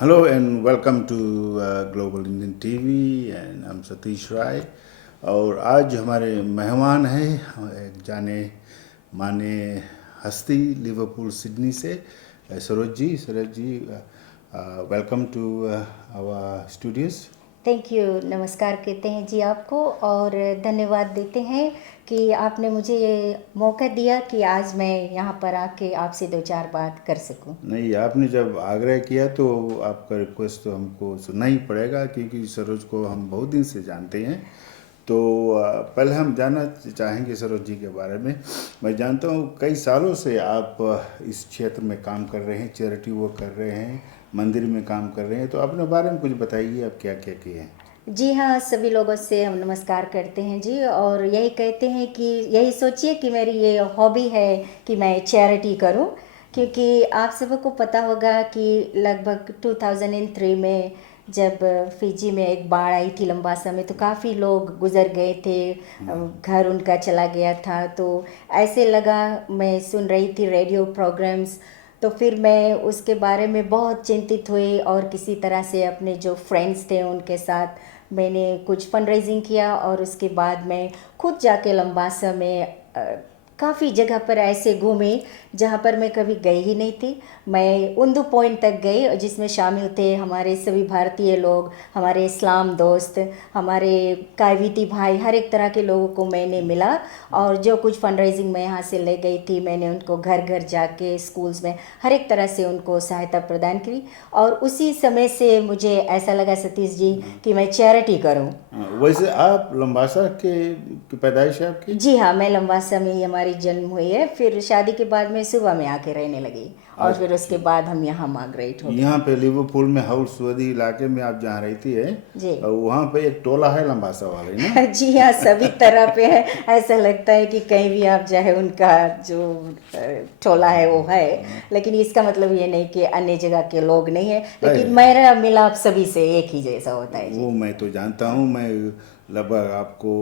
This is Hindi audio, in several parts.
Hello and welcome to Global Indian TV and I'm Satish राय। और आज हमारे मेहमान हैं एक जाने माने हस्ती लिवरपूल सिडनी से Saroj ji welcome to our studios. Thank you. नमस्कार कहते हैं जी आपको और धन्यवाद देते हैं कि आपने मुझे ये मौका दिया कि आज मैं यहाँ पर आके आपसे दो चार बात कर सकूं। नहीं, आपने जब आग्रह किया तो आपका रिक्वेस्ट तो हमको सुनना ही पड़ेगा क्योंकि सरोज को हम बहुत दिन से जानते हैं। तो पहले हम जानना चाहेंगे सरोज जी के बारे में। मैं जानता हूँ कई सालों से आप इस क्षेत्र में काम कर रहे हैं, चैरिटी वर्क कर रहे हैं, मंदिर में काम कर रहे हैं। तो अपने बारे में कुछ बताइए, आप क्या क्या किए हैं। जी हाँ, सभी लोगों से हम नमस्कार करते हैं जी और यही कहते हैं कि यही सोचिए कि मेरी ये हॉबी है कि मैं चैरिटी करूं, क्योंकि आप सबको पता होगा कि लगभग 2003 में जब फिजी में एक बाढ़ आई थी लंबा समय, तो काफ़ी लोग गुजर गए थे, घर उनका चला गया था। तो ऐसे लगा, मैं सुन रही थी रेडियो प्रोग्राम्स, तो फिर मैं उसके बारे में बहुत चिंतित हुई और किसी तरह से अपने जो फ्रेंड्स थे उनके साथ मैंने कुछ फंड रेजिंग किया और उसके बाद मैं खुद जाके लंबा समय काफ़ी जगह पर ऐसे घूमी जहाँ पर मैं कभी गई ही नहीं थी। मैं उंदू पॉइंट तक गई जिसमें शामिल थे हमारे सभी भारतीय लोग, हमारे इस्लाम दोस्त, हमारे कायवीती भाई, हर एक तरह के लोगों को मैंने मिला। और जो कुछ फंड रेजिंग मैं यहाँ से ले गई थी, मैंने उनको घर घर जाके स्कूल्स में हर एक तरह से उनको सहायता प्रदान की। और उसी समय से मुझे ऐसा लगा सतीश जी कि मैं चैरिटी करूँ। वैसे आप लंबासा की पैदाइश है आपकी? जी हाँ, मैं लंबासा में ही हमारी जन्म हुई है। फिर शादी के बाद मैं सुबह में आके रहने लगी और फिर उसके अच्छा, बाद हम यहाँ माइग्रेट हो गए। यहाँ पे लिवरपूल में हाउसवदी इलाके में आप जहाँ रहती है, जी वहाँ पे एक टोला है लंबासा वाले ना। जी हाँ, सभी तरह पे है। ऐसा लगता है कि कहीं भी आप जाए उनका जो टोला है वो है। लेकिन इसका मतलब ये नहीं कि अन्य जगह के लोग नहीं है, है लेकिन मेरा मिलाप सभी से एक ही जैसा होता है जी। वो मैं तो जानता हूँ। मैं लगभग आपको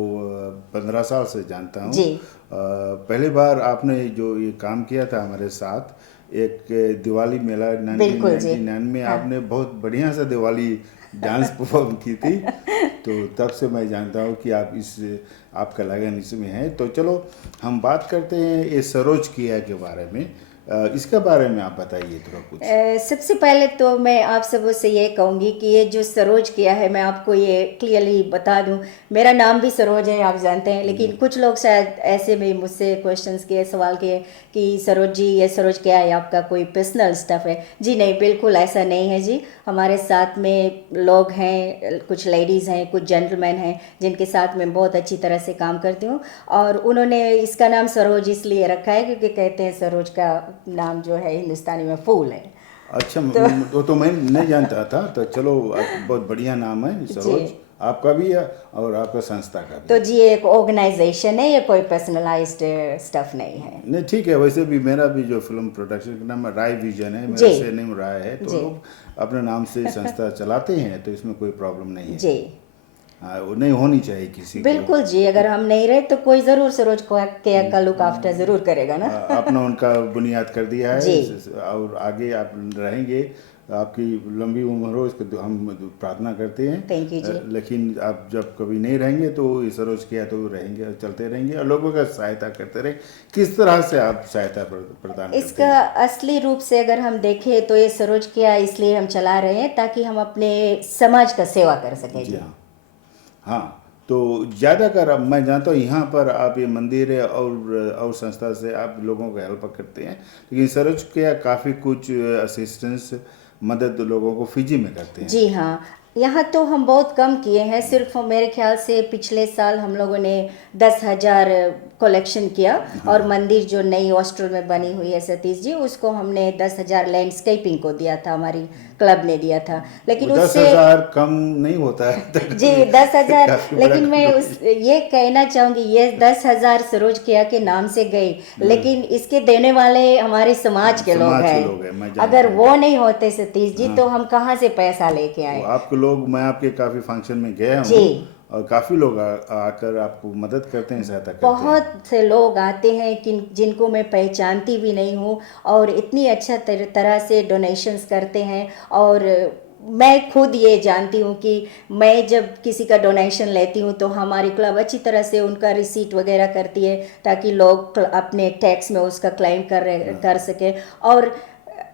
15 साल से जानता हूँ। जी पहली बार आपने जो ये काम किया था हमारे साथ, एक दिवाली मेला बिल्कुल जी। 1999 में, हाँ आपने बहुत बढ़िया सा दिवाली डांस परफॉर्म की थी। तो तब से मैं जानता हूँ कि आपका लगन इसमें है। तो चलो हम बात करते हैं ये सरोज किया के बारे में। इसके बारे में आप बताइए थोड़ा कुछ। सबसे पहले तो मैं आप सबों से ये कहूँगी कि ये जो सरोज किया है, मैं आपको ये क्लियरली बता दूँ, मेरा नाम भी सरोज है, आप जानते हैं। लेकिन कुछ लोग शायद ऐसे में मुझसे क्वेश्चंस किए, सवाल किए कि सरोज जी ये सरोज क्या है, आपका कोई पर्सनल स्टफ है? जी नहीं, बिल्कुल ऐसा नहीं है जी। हमारे साथ में लोग हैं, कुछ लेडीज़ हैं, कुछ जेंटलमैन हैं जिनके साथ मैं बहुत अच्छी तरह से काम करती हूँ। और उन्होंने इसका नाम सरोज इसलिए रखा है क्योंकि कहते हैं सरोज का नाम जो है हिंदुस्तानी में फूल है। अच्छा, तो वो तो मैं नहीं जानता था। तो चलो, बहुत बढ़िया नाम है जी, सरोज, आपका भी है और आपका संस्था का भी तो है। जी ये एक ऑर्गेनाइजेशन है, ये कोई पर्सनलाइज्ड स्टफ नहीं है। नहीं, ठीक है। वैसे भी मेरा भी जो फिल्म प्रोडक्शन का नाम राय विजन है, मेरा जी सरनेम राय है, तो जी लोग अपने नाम से संस्था चलाते हैं, तो इसमें कोई प्रॉब्लम नहीं है। जी हाँ, वो नहीं होनी चाहिए किसी को। बिल्कुल जी, अगर हम नहीं रहे तो कोई ज़रूर सरोज को केयर का लुक आफ्टर ज़रूर करेगा ना। आपने उनका बुनियाद कर दिया है। जी और आगे आप रहेंगे, आपकी लंबी उम्र हो, इसको हम प्रार्थना करते हैं। थैंक यू जी। लेकिन आप जब कभी नहीं रहेंगे तो ये सरोज किया तो रहेंगे और चलते रहेंगे और लोगों का सहायता करते रहेंगे। किस तरह से आप सहायता प्रदान करते इसका हैं? असली रूप से अगर हम देखें तो ये सरोज किया इसलिए हम चला रहे हैं ताकि हम अपने समाज का सेवा कर सकें जी जी। हाँ। हाँ, तो ज़्यादातर अब मैं जानता हूँ यहाँ पर आप ये मंदिर है और संस्था से आप लोगों को हेल्प करते हैं, लेकिन सरोज क्या काफ़ी कुछ असिस्टेंस मदद लोगों को फिजी में करते हैं। जी हाँ, यहाँ तो हम बहुत कम किए हैं। सिर्फ मेरे ख्याल से पिछले साल हम लोगों ने 10,000 कलेक्शन किया। और मंदिर जो नई हॉस्टल में बनी हुई है सतीश जी, उसको हमने 10,000 लैंडस्केपिंग को दिया था, हमारी क्लब ने दिया था। वो लेकिन दस उससे हजार कम नहीं होता है तो जी 10,000, काफ़ी बड़ा लेकिन मैं उस कंट्रीब्यूशन। ये कहना चाहूँगी ये 10,000 सरोज किया के नाम से गई, लेकिन इसके देने वाले हमारे समाज के लोग समाज के हैं। लोग हैं, मैं अगर जानता हूँ। वो नहीं होते सतीश जी तो हम कहाँ से पैसा लेके वो आए? आपके लोग, मैं आपके काफ़ी फंक्शन में गया जी, हूँ और काफ़ी लोग आकर आपको मदद करते हैं, सहायता करते हैं। बहुत से लोग आते हैं कि जिनको मैं पहचानती भी नहीं हूँ और इतनी अच्छा तरह से डोनेशंस करते हैं। और मैं खुद ये जानती हूँ कि मैं जब किसी का डोनेशन लेती हूँ तो हमारी क्लब अच्छी तरह से उनका रिसीट वगैरह करती है ताकि लोग अपने टैक्स में उसका क्लेम कर सके। और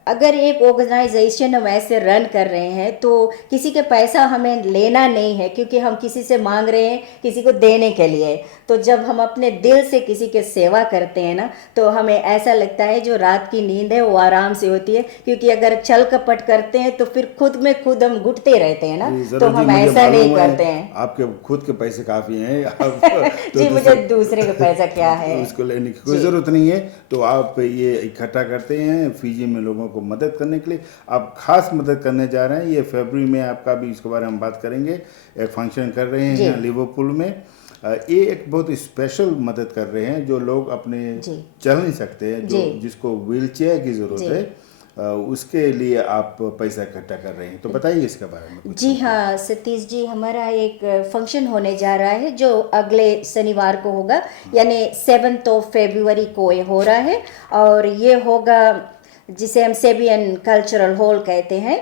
अगर एक ऑर्गेनाइजेशन हम ऐसे रन कर रहे हैं तो किसी के पैसा हमें लेना नहीं है, क्योंकि हम किसी से मांग रहे हैं किसी को देने के लिए। तो जब हम अपने दिल से किसी के सेवा करते हैं ना, तो हमें ऐसा लगता है जो रात की नींद है वो आराम से होती है, क्योंकि अगर छल कपट करते हैं तो फिर खुद में खुद हम घुटते रहते हैं ना, जी, तो सरोज जी, हम मुझे ऐसा नहीं मालूम है करते हैं। आपके खुद के पैसे काफ़ी हैं आप तो जी, मुझे दूसरे का पैसा क्या है। उसको लेने की कोई जी ज़रूरत नहीं है। तो आप ये इकट्ठा करते हैं फिजी में लोगों को मदद करने के लिए, आप खास मदद करने जा रहे हैं। ये फरवरी में आपका भी इसके बारे में हम बात करेंगे, एक फंक्शन कर रहे हैं जी यहाँ लिवरपूल में। ये एक बहुत स्पेशल मदद कर रहे हैं जो लोग अपने जी चल नहीं सकते हैं, जी जो जिसको व्हील चेयर की ज़रूरत जी है, उसके लिए आप पैसा इकट्ठा कर रहे हैं। तो बताइए इसके बारे में कुछ जी हमको। हाँ सतीश जी, हमारा एक फंक्शन होने जा रहा है जो अगले शनिवार को होगा, यानी 7 फरवरी को ये हो रहा है। और ये होगा जिसे हम सेबियन कल्चरल हॉल कहते हैं।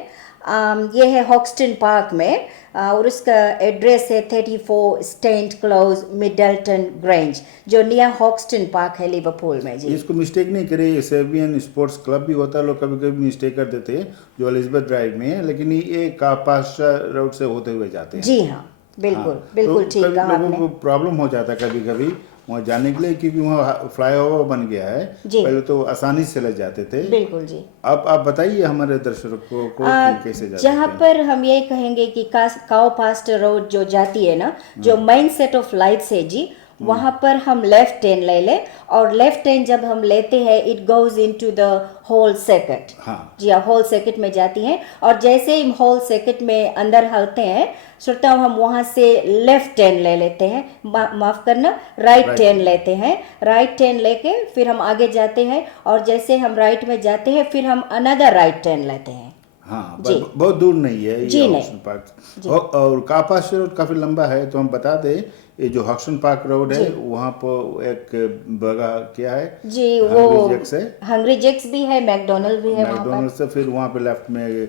ये है हॉक्सटन पार्क में। और उसका एड्रेस है 34 स्टेंट क्लोज मिडल्टन ग्रेंज, जो नियर हॉक्सटन पार्क है लिवरपूल में जी। इसको मिस्टेक नहीं करें, सेवियन स्पोर्ट्स क्लब भी होता है, लोग कभी कभी मिस्टेक कर देते हैं, जो एलिजाबेथ ड्राइव में है, लेकिन ये कापाशा रोड से होते हुए जाते हैं। जी हाँ, हाँ, बिल्कुल तो बिल्कुल ठीक कभी कहा लोगों आपने। को प्रॉब्लम हो जाता है कभी कभी वहाँ जाने के लिए, क्योंकि वहाँ फ्लाईओवर बन गया है। जी पहले तो आसानी से चले जाते थे। बिल्कुल जी। अब आप बताइए हमारे दर्शकों को कि कैसे जा जहाँ सकते हैं। पर हम ये कहेंगे कि काओ पास्टर रोड जो जाती है ना, जो मेन सेट ऑफ लाइट्स है जी, वहाँ पर हम लेफ्ट टर्न ले लें। और लेफ्ट टर्न जब हम लेते हैं it goes into the whole circuit. हाँ जी हाँ, होल सर्किट में जाती हैं। और जैसे ही होल सर्किट में अंदर हलते हैं श्रोताओ, हम वहाँ से लेफ्ट टर्न ले लेते हैं, माफ़ करना, राइट राइट टर्न लेते हैं। राइट टर्न लेके फिर हम आगे जाते हैं, और जैसे हम राइट में जाते हैं फिर हम अनदर राइट टर्न लेते हैं। हाँ, जी बहुत दूर नहीं है ये जी हॉक्सन नहीं पार्क। जी और कापास रोड काफ़ी लंबा है, तो हम बता दें ये जो हॉक्सन पार्क रोड है जी वहाँ पर एक बगा क्या है, जी, वो हंग्री जैक्स है, हंग्री जैक्स भी है, मैकडोनल्ड भी है वहाँ पर। मैकडोनल्ड्स से फिर वहाँ पे लेफ्ट में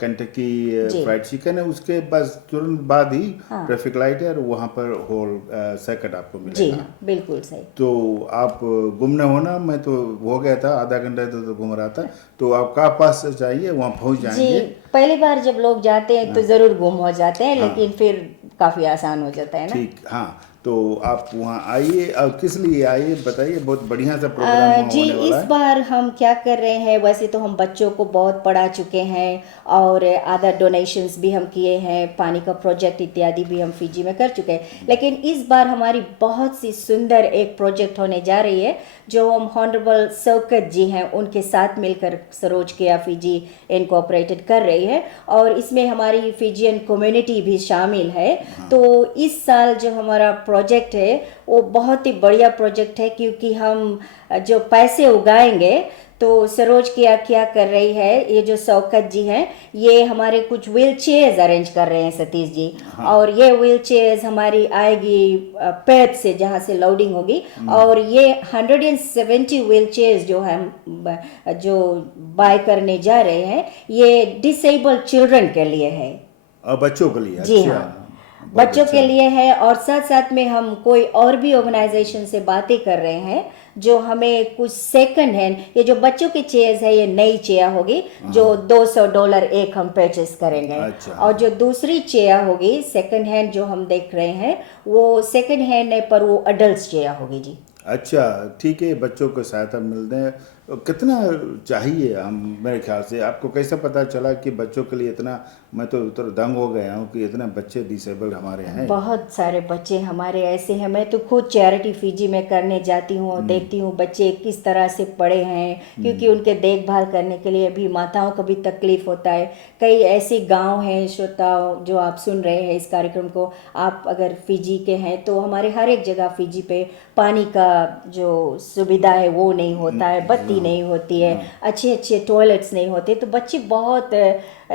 कंटकी जी फ्राइड चिकन है, उसके बस तुरंत बाद ही हाँ ट्रैफिक लाइट है और वहाँ पर होल सर्किट आपको जी मिलेगा। हाँ बिल्कुल सही। तो आप गुम न होना, मैं तो हो गया था आधा घंटा तो घूम रहा था, तो आप कहाँ पास जाइए वहाँ पहुँच जी, जाएंगे। पहली बार जब लोग जाते हैं तो ज़रूर गुम हो जाते हैं, हाँ लेकिन फिर काफ़ी आसान हो जाता है ना। ठीक, हाँ, तो आप वहाँ आइए। और किस लिए आइए बताइए, बहुत बढ़िया सा प्रोग्राम वहाँ जी, होने वाला इस है। बार हम क्या कर रहे हैं, वैसे तो हम बच्चों को बहुत पढ़ा चुके हैं और अदर डोनेशंस भी हम किए हैं, पानी का प्रोजेक्ट इत्यादि भी हम फिजी में कर चुके हैं। लेकिन इस बार हमारी बहुत सी सुंदर एक प्रोजेक्ट होने जा रही है जो हम हॉनरेबल शौकत जी हैं उनके साथ मिलकर सरोज केया फिजी इनकॉर्पोरेटेड कर रही है, और इसमें हमारी फिजियन कम्युनिटी भी शामिल है। तो इस साल जो हमारा प्रोजेक्ट है वो बहुत ही बढ़िया प्रोजेक्ट है, क्योंकि हम जो पैसे उगाएंगे, तो सरोज क्या क्या कर रही है, ये जो शौकत जी हैं ये हमारे कुछ व्हील चेयर्स अरेंज कर रहे हैं सतीश जी। और ये व्हील चेयर्स हमारी आएगी पैथ से, जहाँ से लोडिंग होगी। और ये 170 व्हील चेयर्स जो हम जो बाय करने जा रहे हैं, ये डिसेबल्ड चिल्ड्रन के लिए है। और बच्चों के लिए, जी अच्छा, हाँ, बहुत बच्चों अच्छा के है। लिए है। और साथ साथ में हम कोई और भी ऑर्गेनाइजेशन से बातें कर रहे हैं जो हमें कुछ सेकंड हैंड, ये जो बच्चों की चेयर्स है ये नई चेयर होगी जो $200 एक हम परचेस करेंगे। अच्छा, और जो दूसरी चेयर होगी सेकंड हैंड जो हम देख रहे हैं, वो सेकंड हैंड है पर वो अडल्ट चेयर होगी जी। अच्छा, ठीक है, बच्चों को सहायता मिलते हैं। कितना चाहिए, हम मेरे ख्याल से आपको कैसे पता चला कि बच्चों के लिए इतना, मैं तो दंग हो गया हूँ कि इतने बच्चे डिसेबल हमारे हैं। बहुत सारे बच्चे हमारे ऐसे हैं, मैं तो खुद चैरिटी फिजी में करने जाती हूँ और देखती हूँ बच्चे किस तरह से पड़े हैं, क्योंकि उनके देखभाल करने के लिए भी माताओं को भी तकलीफ होता है। कई ऐसे गांव हैं श्रोताओं जो आप सुन रहे हैं इस कार्यक्रम को, आप अगर फिजी के हैं तो हमारे हर एक जगह फिजी पे पानी का जो सुविधा है वो नहीं होता है, बत्ती नहीं होती है, अच्छे अच्छे टॉयलेट्स नहीं होते, तो बच्चे बहुत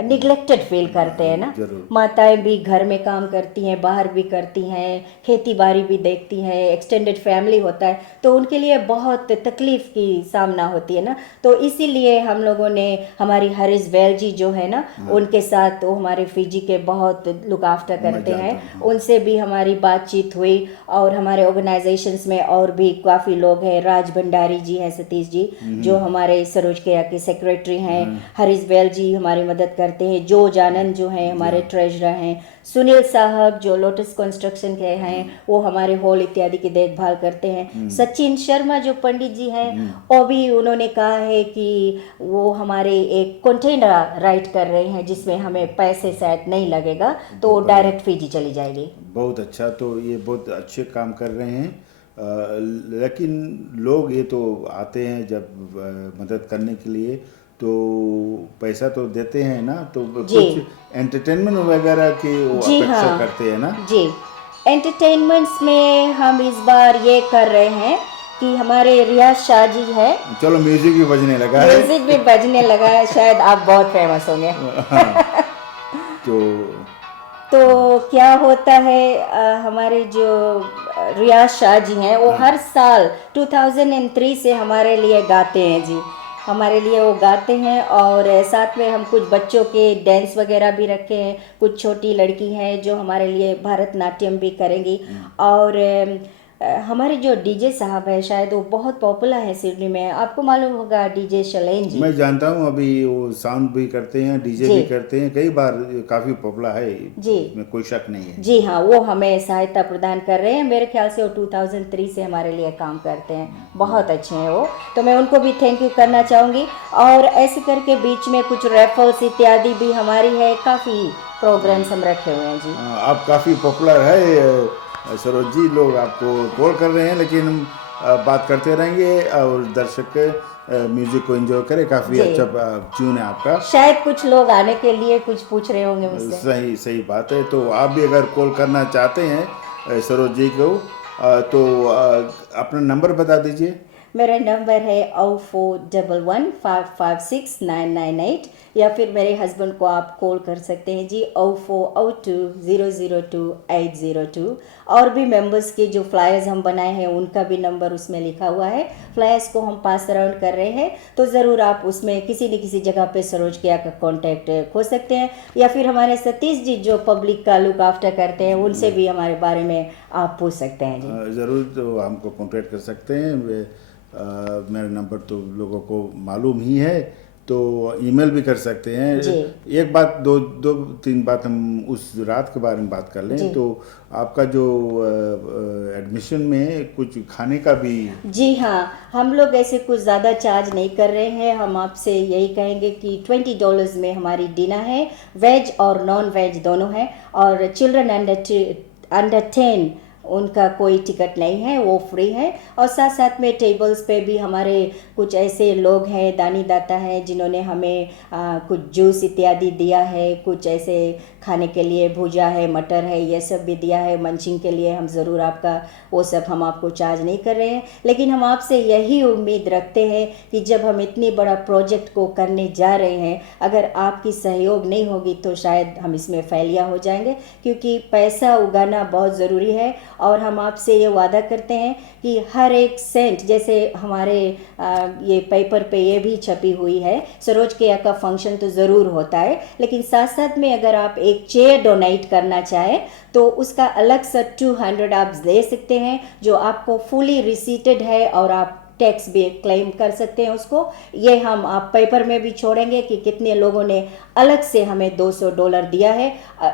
निगलेक्टेड फील करते हैं ना। जरूर। माताएं भी घर में काम करती हैं, बाहर भी करती हैं, खेती बाड़ी भी देखती हैं, एक्सटेंडेड फैमिली होता है, तो उनके लिए बहुत तकलीफ की सामना होती है ना। तो इसीलिए हम लोगों ने, हमारी हरीश बैल जी जो है ना, उनके साथ, वो हमारे फिजी के बहुत लुक आफ्टर करते हैं, उनसे भी हमारी बातचीत हुई। और हमारे ऑर्गेनाइजेशंस में और भी काफ़ी लोग हैं, राज भंडारी जी हैं, सतीश जी जो हमारे सरोज के के सेक्रेटरी हैं, हरीश बैल जी हमारी मदद करते हैं, जो जानन जो हैं हमारे ट्रेजरर हैं, सुनील साहब जो लोटस कंस्ट्रक्शन के हैं वो हमारे हॉल इत्यादि की देखभाल करते हैं, सचिन शर्मा जो पंडित जी हैं वो भी, उन्होंने कहा है कि वो हमारे एक कंटेनर राइट कर रहे हैं जिसमें हमें पैसे शायद नहीं लगेगा, तो डायरेक्ट फीजी चली जाएगी। बहुत अच्छा, तो ये बहुत अच्छे काम कर रहे हैं। लेकिन लोग ये तो आते हैं जब मदद करने के लिए, तो पैसा तो देते हैं ना, तो कुछ एंटरटेनमेंट वगैरह की वो अपेक्षा करते हैं ना जी। एंटरटेनमेंट्स में हम इस बार ये कर रहे हैं कि हमारे रियाज शाह जी है, चलो म्यूजिक भी बजने लगा है, म्यूजिक भी बजने लगा है, शायद आप बहुत फेमस होंगे। तो क्या होता है, हमारे जो रियाज शाह जी हैं वो हर साल 2003 से हमारे लिए गाते हैं जी, हमारे लिए वो गाते हैं। और साथ में हम कुछ बच्चों के डांस वगैरह भी रखे हैं, कुछ छोटी लड़की हैं जो हमारे लिए भरतनाट्यम भी करेंगी। और हमारे जो डीजे साहब है, शायद वो बहुत पॉपुलर है सिडनी में, आपको मालूम होगा, डीजे शलेन जी। मैं जानता हूँ, अभी वो साउंड भी करते हैं, डीजे भी करते हैं, कई बार काफ़ी पॉपुलर है जी, में कोई शक नहीं है जी। हाँ, वो हमें सहायता प्रदान कर रहे हैं, मेरे ख्याल से वो 2003 से हमारे लिए काम करते हैं, बहुत अच्छे हैं वो, तो मैं उनको भी थैंक यू करना चाहूँगी। और ऐसे करके बीच में कुछ रेफल्स इत्यादि भी हमारी है, काफ़ी प्रोग्राम्स हम रखे हुए हैं जी। आप काफ़ी पॉपुलर है सरोज जी, लोग आपको कॉल कर रहे हैं, लेकिन हम बात करते रहेंगे और दर्शक म्यूजिक को एंजॉय करें। काफ़ी अच्छा ट्यून है आपका, शायद कुछ लोग आने के लिए कुछ पूछ रहे होंगे मुझसे। सही सही बात है। तो आप भी अगर कॉल करना चाहते हैं सरोज जी को, तो अपना नंबर बता दीजिए। मेरा नंबर है 0411556998, या फिर मेरे हस्बैंड को आप कॉल कर सकते हैं जी 0402002802। और भी मेंबर्स के जो फ्लायर्स हम बनाए हैं उनका भी नंबर उसमें लिखा हुआ है, फ्लायर्स को हम पास अराउंड कर रहे हैं, तो ज़रूर आप उसमें किसी न किसी जगह पे सरोज किया का कॉन्टैक्ट खो सकते हैं, या फिर हमारे सतीश जी जो पब्लिक का लुक आफ्टर करते हैं उनसे भी हमारे बारे में आप पूछ सकते हैं जी। ज़रूर, तो हमको कॉन्टैक्ट कर सकते हैं। मेरा नंबर तो लोगों को मालूम ही है, तो ईमेल भी कर सकते हैं जी। एक बात, दो तीन बात हम उस रात के बारे में बात कर लें। तो आपका जो एडमिशन में कुछ खाने का भी, जी हाँ, हम लोग ऐसे कुछ ज़्यादा चार्ज नहीं कर रहे हैं, हम आपसे यही कहेंगे कि $20 में हमारी डिनर है, वेज और नॉन वेज दोनों है, और चिल्ड्रन अंडर 10 उनका कोई टिकट नहीं है, वो फ्री है। और साथ साथ में टेबल्स पे भी हमारे कुछ ऐसे लोग हैं, दानी दाता हैं, जिन्होंने हमें कुछ जूस इत्यादि दिया है, कुछ ऐसे खाने के लिए भुजा है, मटर है, ये सब भी दिया है मंचिंग के लिए। हम ज़रूर आपका वो सब हम आपको चार्ज नहीं कर रहे हैं, लेकिन हम आपसे यही उम्मीद रखते हैं कि जब हम इतनी बड़ा प्रोजेक्ट को करने जा रहे हैं, अगर आपकी सहयोग नहीं होगी तो शायद हम इसमें फैलिया हो जाएंगे, क्योंकि पैसा उगाना बहुत ज़रूरी है। और हम आपसे ये वादा करते हैं कि हर एक सेंट, जैसे हमारे ये पेपर पे ये भी छपी हुई है, सरोज के का फंक्शन तो ज़रूर होता है, लेकिन साथ साथ में अगर आप एक चेयर डोनेट करना चाहें तो उसका अलग से 200 आप दे सकते हैं, जो आपको फुली रिसीटेड है, और आप टैक्स भी क्लेम कर सकते हैं उसको। ये हम आप पेपर में भी छोड़ेंगे कि कितने लोगों ने अलग से हमें $200 दिया है।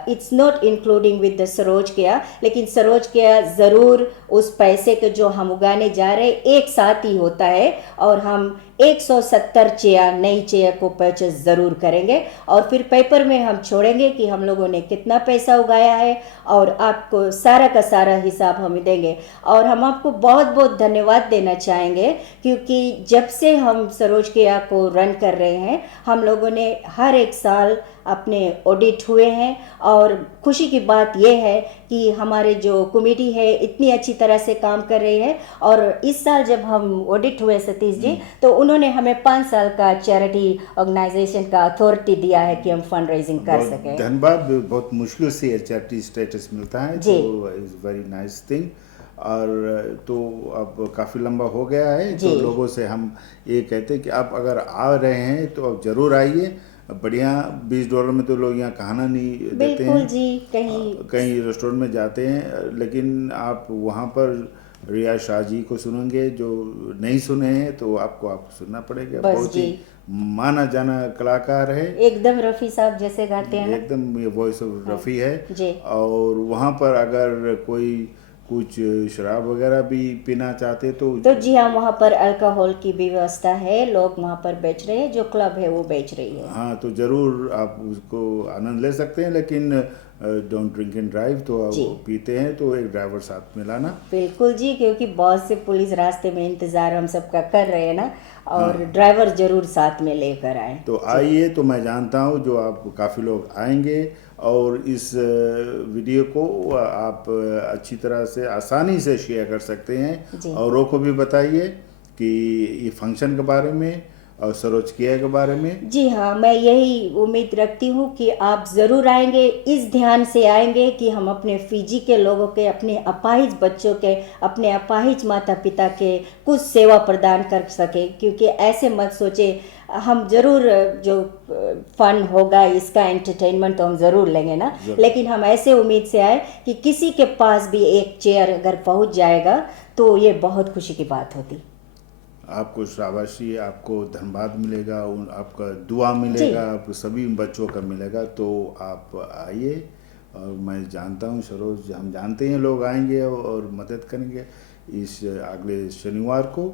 It's not including with the Saroj care, लेकिन सरोज केयर ज़रूर उस पैसे के जो हम उगाने जा रहे हैं एक साथ ही होता है, और हम 170 चेयर, नई चेयर को परचेज ज़रूर करेंगे, और फिर पेपर में हम छोड़ेंगे कि हम लोगों ने कितना पैसा उगाया है, और आपको सारा का सारा हिसाब हम देंगे। और हम आपको बहुत बहुत धन्यवाद देना चाहेंगे, क्योंकि जब से हम सरोज केयर को रन कर रहे हैं, हम लोगों ने हर एक साल अपने ऑडिट हुए हैं। और खुशी की बात यह है कि हमारे जो कमेटी है इतनी अच्छी तरह से काम कर रही है। और इस साल जब हम ऑडिट हुए सतीश जी, तो उन्होंने हमें 5 साल का चैरिटी ऑर्गेनाइजेशन का अथॉरिटी दिया है कि हम फंड रेजिंग कर बहुत सकें। धन्यवाद। बहुत मुश्किल से चैरिटी स्टेटस मिलता है, जी। तो इज़ वेरी नाइस थिंग। और तो अब काफ़ी लंबा हो गया है, तो जी। लोगों से हम ये कहते हैं कि आप अगर आ रहे हैं तो आप ज़रूर आइए। बढ़िया $20 में तो लोग यहाँ खाना नहीं देते बिल्कुल हैं। जी। कहीं कहीं रेस्टोरेंट में जाते हैं, लेकिन आप वहाँ पर रिया शाह जी को सुनेंगे। जो नहीं सुने हैं तो आपको सुनना पड़ेगा। बस बहुत जी, ही माना जाना कलाकार है, एकदम रफ़ी साहब जैसे गाते हैं ना। एकदम ये वॉइस ऑफ हाँ रफ़ी है। जी। और वहाँ पर अगर कोई कुछ शराब वगैरह भी पीना चाहते तो जी हाँ, वहाँ पर अल्कोहल की भी व्यवस्था है, लोग वहाँ पर बेच रहे हैं, जो क्लब है वो बेच रही है। हाँ, तो ज़रूर आप उसको आनंद ले सकते हैं, लेकिन डोंट ड्रिंक एंड ड्राइव। तो जी आप पीते हैं तो एक ड्राइवर साथ में लाना। बिल्कुल जी, क्योंकि बहुत से पुलिस रास्ते में इंतज़ार हम सबका कर रहे हैं ना, और हाँ, ड्राइवर ज़रूर साथ में लेकर आए। तो जी आइए। तो मैं जानता हूँ जो आप काफ़ी लोग आएंगे, और इस वीडियो को आप अच्छी तरह से आसानी से शेयर कर सकते हैं। जी औरों को भी बताइए कि ये फंक्शन के बारे में और सरोज किया के बारे में। जी हाँ, मैं यही उम्मीद रखती हूँ कि आप ज़रूर आएंगे, इस ध्यान से आएंगे कि हम अपने फिजी के लोगों के, अपने अपाहिज बच्चों के, अपने अपाहिज माता पिता के कुछ सेवा प्रदान कर सके। क्योंकि ऐसे मत सोचे, हम ज़रूर जो फन होगा इसका एंटरटेनमेंट तो हम ज़रूर लेंगे ना, लेकिन हम ऐसे उम्मीद से आए कि किसी के पास भी एक चेयर अगर पहुँच जाएगा तो ये बहुत खुशी की बात होती। आपको शाबाशी, आपको धन्यवाद मिलेगा, उन आपका दुआ जी मिलेगा, आपको सभी बच्चों का मिलेगा। तो आप आइए। और मैं जानता हूँ सरोज, हम जानते हैं लोग आएंगे और मदद करेंगे इस अगले शनिवार को।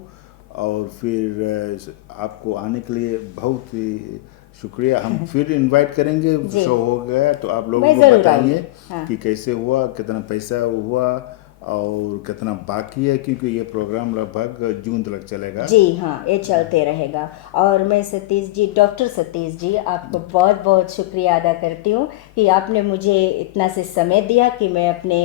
और फिर आपको आने के लिए बहुत ही शुक्रिया। हम फिर इनवाइट करेंगे। जी, शो हो गया तो आप लोगों मैं को ज़रूर बताइए आऊँगी। हाँ कि कैसे हुआ, कितना पैसा हुआ और कितना बाकी है, क्योंकि ये प्रोग्राम लगभग जून तक चलेगा। जी हाँ, ये चलते रहेगा। और मैं सतीश जी, डॉक्टर सतीश जी, आपको बहुत बहुत शुक्रिया अदा करती हूँ कि आपने मुझे इतना से समय दिया कि मैं अपने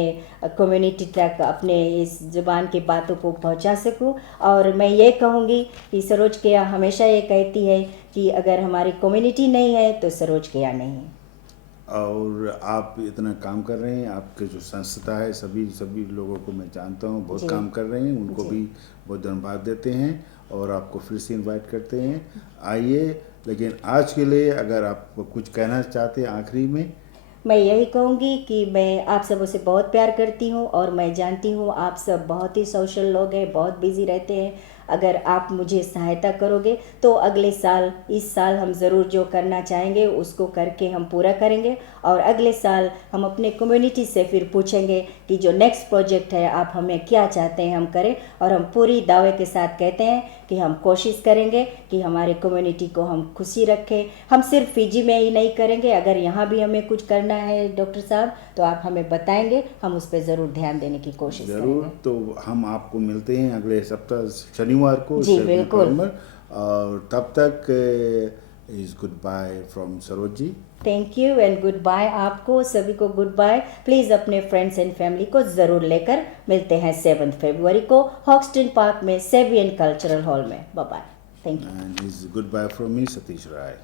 कम्युनिटी तक अपने इस ज़ुबान की बातों को पहुँचा सकूँ। और मैं ये कहूँगी कि सरोज केया हमेशा ये कहती है कि अगर हमारी कम्युनिटी नहीं है तो सरोज केया नहीं है। और आप इतना काम कर रहे हैं, आपके जो संस्था है, सभी सभी लोगों को मैं जानता हूँ बहुत जी काम कर रहे हैं, उनको जी भी बहुत धन्यवाद देते हैं। और आपको फिर से इनवाइट करते हैं, आइए। लेकिन आज के लिए अगर आप कुछ कहना चाहते हैं आखिरी में। मैं यही कहूँगी कि मैं आप सबों से बहुत प्यार करती हूँ, और मैं जानती हूँ आप सब बहुत ही सोशल लोग हैं, बहुत बिजी रहते हैं। अगर आप मुझे सहायता करोगे तो अगले साल, इस साल हम ज़रूर जो करना चाहेंगे उसको करके हम पूरा करेंगे। और अगले साल हम अपने कम्युनिटी से फिर पूछेंगे कि जो नेक्स्ट प्रोजेक्ट है आप हमें क्या चाहते हैं हम करें। और हम पूरी दावे के साथ कहते हैं कि हम कोशिश करेंगे कि हमारे कम्युनिटी को हम खुशी रखें। हम सिर्फ फिजी में ही नहीं करेंगे, अगर यहाँ भी हमें कुछ करना है डॉक्टर साहब तो आप हमें बताएंगे, हम उस पर ज़रूर ध्यान देने की कोशिश ज़रूर। करेंगे। तो हम आपको मिलते हैं अगले सप्ताह शनिवार को जी सेवन बिल्कुल। नवंबर। और तब तक is good bye from Saroj ji. Thank you and good bye. आपको सभी को गुड बाय। प्लीज़ अपने फ्रेंड्स एंड फैमिली को ज़रूर लेकर मिलते हैं 7 फरवरी को हॉक्सटन पार्क में सेबियन कल्चरल हॉल में। Bye bye. Thank you. And is good bye from me, Satish Rai.